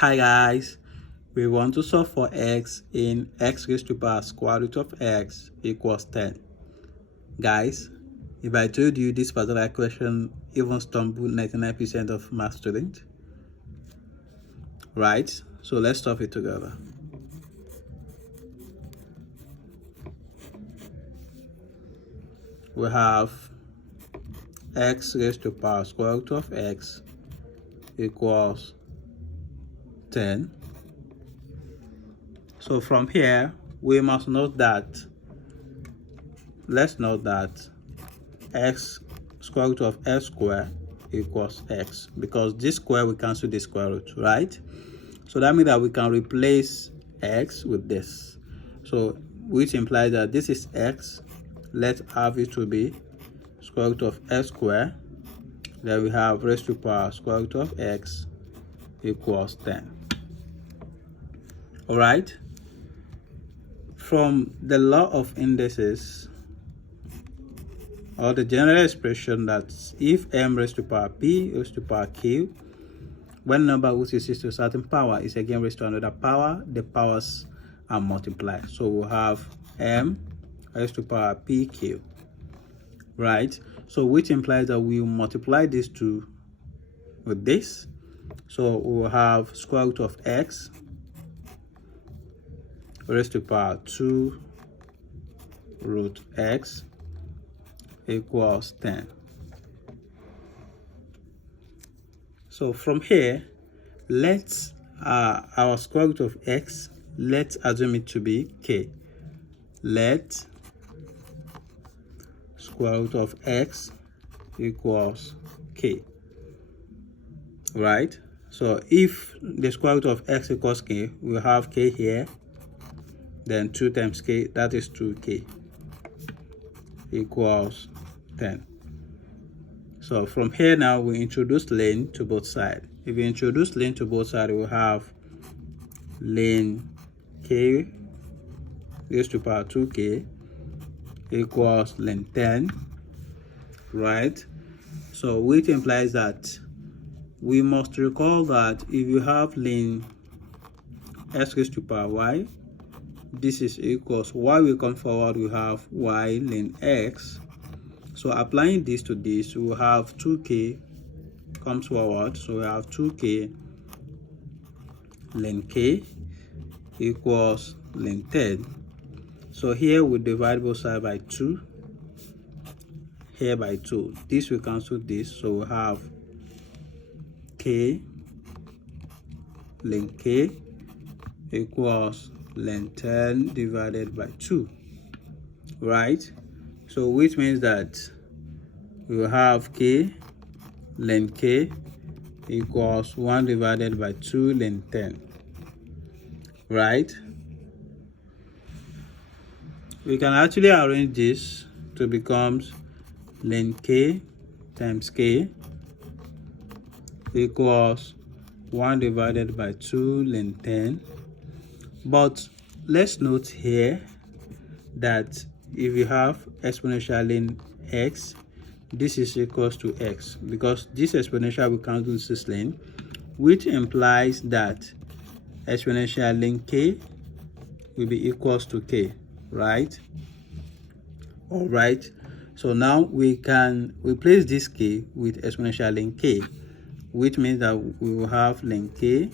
Hi guys, we want to solve for x in x raised to power square root of x equals 10. Guys, if I told you this particular question even stumble 99% of math students, right? So let's solve it together. We have x raised to power square root of x equals 10. So from here, we must note that, let's note that x square root of x squared equals x, because this square we cancel the square root, right? So that means that we can replace x with this, so which implies that this is x. Let's have it to be square root of x squared. Then we have raised to power square root of x equals 10. All right, from the law of indices, or the general expression that if m raised to power p raised to power q, when number which is to a certain power is again raised to another power, the powers are multiplied. So we'll have m raised to power pq, right? So which implies that we will multiply these two with this. So we will have square root of x raised to power 2 root x equals 10. So from here, let's our square root of x, let's assume it to be k. Let square root of x equals k, right? So if the square root of x equals k, we'll have k here, then 2 times k, that is 2k, equals 10. So from here now, we introduce ln to both sides. If we introduce ln to both sides, we will have ln k raised to power 2k equals ln 10, right? So which implies that we must recall that if you have ln x raised to power y, this is equals y will come forward, we have y ln x. So applying this to this, we will have 2k comes forward, so we have 2k ln k equals ln 10. So here we divide both sides by 2, here by 2. This will cancel this, so we have k ln k equals ln 10 divided by 2, right? So which means that we will have k ln k equals 1 divided by 2 ln 10, right? We can actually arrange this to become ln k times k equals 1 divided by 2 ln 10. But let's note here that if you have exponential ln x, this is equals to x, because this exponential will cancel this ln, which implies that exponential ln k will be equals to k, right? All right, so now we can replace this k with exponential ln k, which means that we will have ln k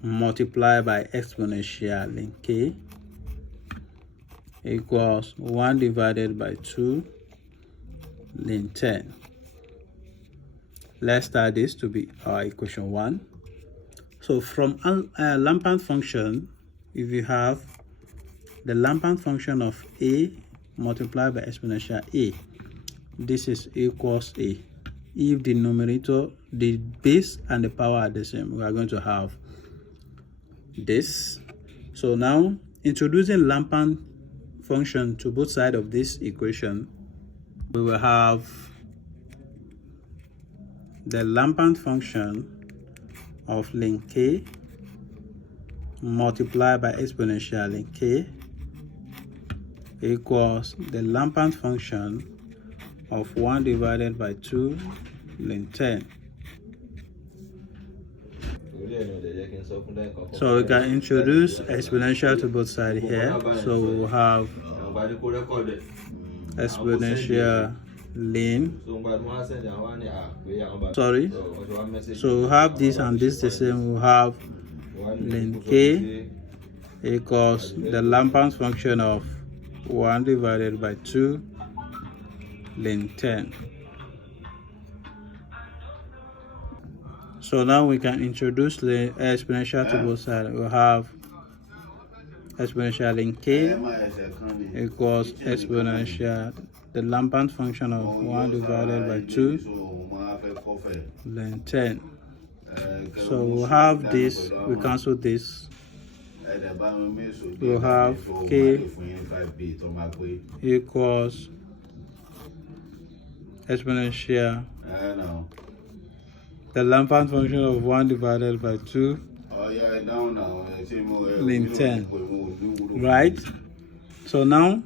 multiplied by exponential ln k equals 1 divided by 2 ln 10. Let's start this to be our equation 1. So from a Olympiad function, if you have the Olympiad function of a multiplied by exponential a, this is equals a. If the numerator, the base and the power are the same, we are going to have this. So now introducing Olympiad function to both sides of this equation, we will have the Olympiad function of ln k multiplied by exponential ln k equals the Olympiad function of 1 divided by 2 ln 10. So we can introduce exponential to both sides here. So we will have exponential ln. Sorry. So we have this and this the same. We have ln k equals the Lampert function of 1 divided by 2 ln 10. So now we can introduce the exponential to both sides. We have exponential ln k equals exponential the Lampert function of 1 divided by 2 ln 10. So we'll have this, we cancel this. We'll have k equals exponential the Lampert function of 1 divided by 2 ln 10. Right? So now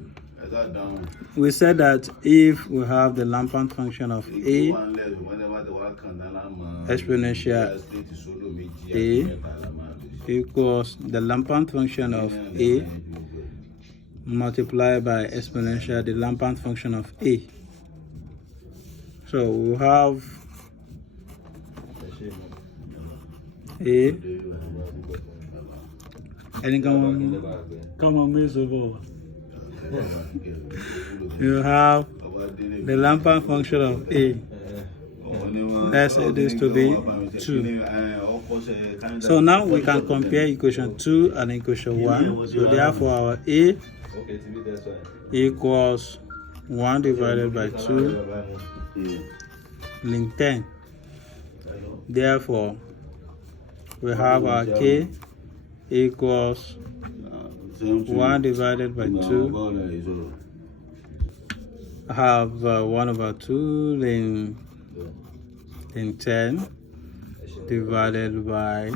we said that if we have the Lampert function of a exponential a equals the Lampert function of a multiplied by exponential the Lampert function of a. So we have a and come on, miss over. You have the Lampert function of a. Let's say this to be 2. So now we can compare equation 2 and equation 1. So therefore our a equals 1 divided by 2 ln 10. Therefore we have our k equals 1 divided by 2. I have 1 over 2 ln 10 divided by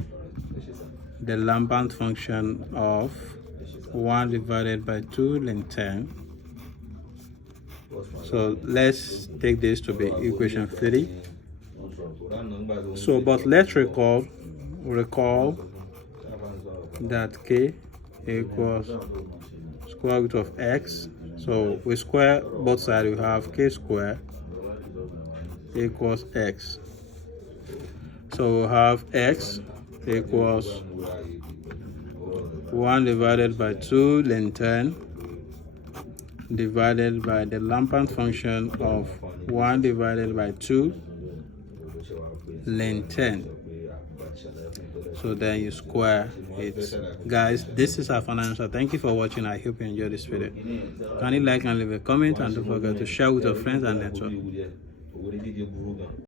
the Lampert function of 1 divided by 2 ln 10. So let's take this to be equation 3. So but let's recall that k equals square root of x. So we square both sides, we have k squared equals x. So we have x equals 1 divided by 2 ln 10 divided by the Lampert function of 1 divided by 2 ln 10. So then you square it. Guys, this is our final answer. Thank you for watching. I hope you enjoyed this video. Can you like and leave a comment, and don't forget to share with your friends and network.